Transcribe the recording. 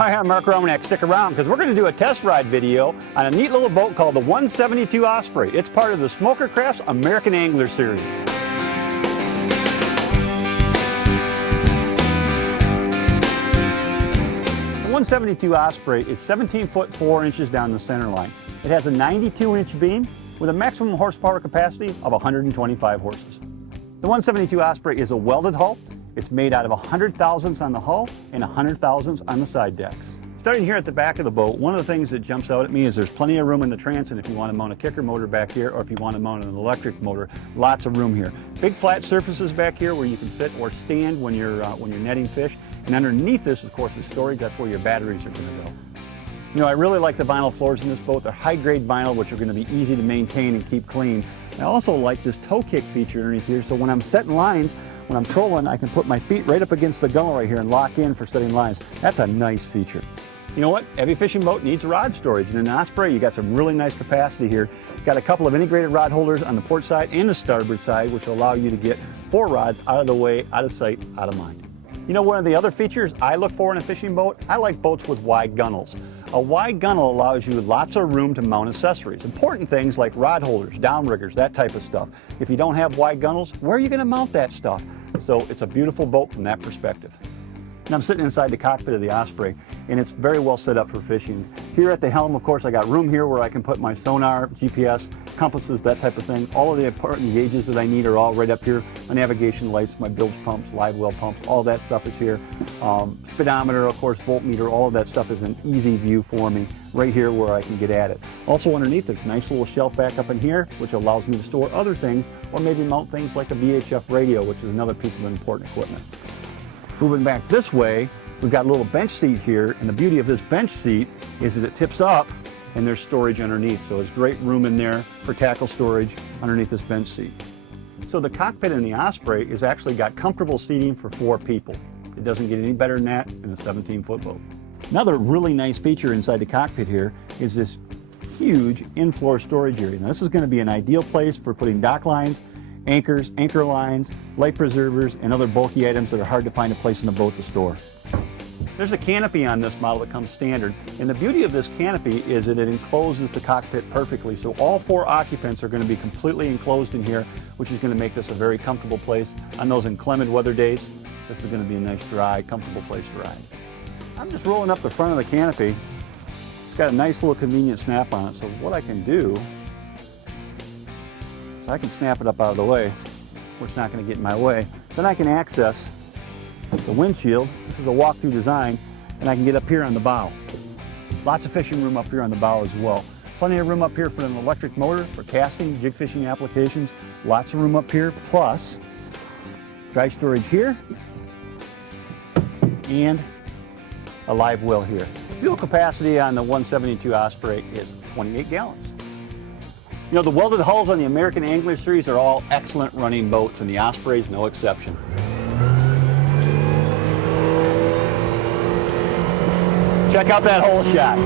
Hi, I'm Mark Romanek. Stick around because we're going to do a test ride video on a neat little boat called the 172 Osprey. It's part of the Smokercraft American Angler series. The 172 Osprey is 17 foot 4 inches down the center line. It has a 92-inch beam with a maximum horsepower capacity of 125 horses. The 172 Osprey is a welded hull. It's made out of 100 thousandths on the hull and 100 thousandths on the side decks. Starting here at the back of the boat, one of the things that jumps out at me is there's plenty of room in the transom if you want to mount a kicker motor back here, or if you want to mount an electric motor. Lots of room here. Big flat surfaces back here where you can sit or stand when you're netting fish. And underneath this, of course, is storage. That's where your batteries are going to go. You know, I really like the vinyl floors in this boat. They're high-grade vinyl, which are going to be easy to maintain and keep clean. I also like this toe kick feature underneath here, so when I'm setting lines, when I'm trolling, I can put my feet right up against the gunnel right here and lock in for setting lines. That's a nice feature. You know what? Every fishing boat needs rod storage, and in an Osprey, you got some really nice capacity here. Got a couple of integrated rod holders on the port side and the starboard side, which will allow you to get 4 rods out of the way, out of sight, out of mind. You know, one of the other features I look for in a fishing boat, I like boats with wide gunnels. A wide gunnel allows you lots of room to mount accessories. Important things like rod holders, downriggers, that type of stuff. If you don't have wide gunnels, where are you going to mount that stuff? So it's a beautiful boat from that perspective. And I'm sitting inside the cockpit of the Osprey, and it's very well set up for fishing. Here at the helm, of course, I got room here where I can put my sonar, GPS, compasses, that type of thing. All of the important gauges that I need are all right up here. My navigation lights, my bilge pumps, live well pumps, all that stuff is here. Speedometer, of course, voltmeter, all of that stuff is an easy view for me right here where I can get at it. Also underneath, there's a nice little shelf back up in here, which allows me to store other things, or maybe mount things like a VHF radio, which is another piece of important equipment. Moving back this way, we've got a little bench seat here, and the beauty of this bench seat is that it tips up and there's storage underneath. So there's great room in there for tackle storage underneath this bench seat. So the cockpit in the Osprey has actually got comfortable seating for 4 people. It doesn't get any better than that in a 17-foot boat. Another really nice feature inside the cockpit here is this huge in-floor storage area. Now this is going to be an ideal place for putting dock lines, anchors, anchor lines, life preservers, and other bulky items that are hard to find a place in the boat to store. There's a canopy on this model that comes standard, and the beauty of this canopy is that it encloses the cockpit perfectly. So all 4 occupants are going to be completely enclosed in here, which is going to make this a very comfortable place. On those inclement weather days, this is going to be a nice, dry, comfortable place to ride. I'm just rolling up the front of the canopy. It's got a nice little convenient snap on it, so what I can do is I can snap it up out of the way, where it's not going to get in my way. Then I can access the windshield. This is a walk-through design, and I can get up here on the bow. Lots of fishing room up here on the bow as well. Plenty of room up here for an electric motor, for casting, jig fishing applications. Lots of room up here, plus dry storage here, and a live well here. Fuel capacity on the 172 Osprey is 28 gallons. You know, the welded hulls on the American Angler series are all excellent running boats, and the Osprey is no exception. Check out that hole shot.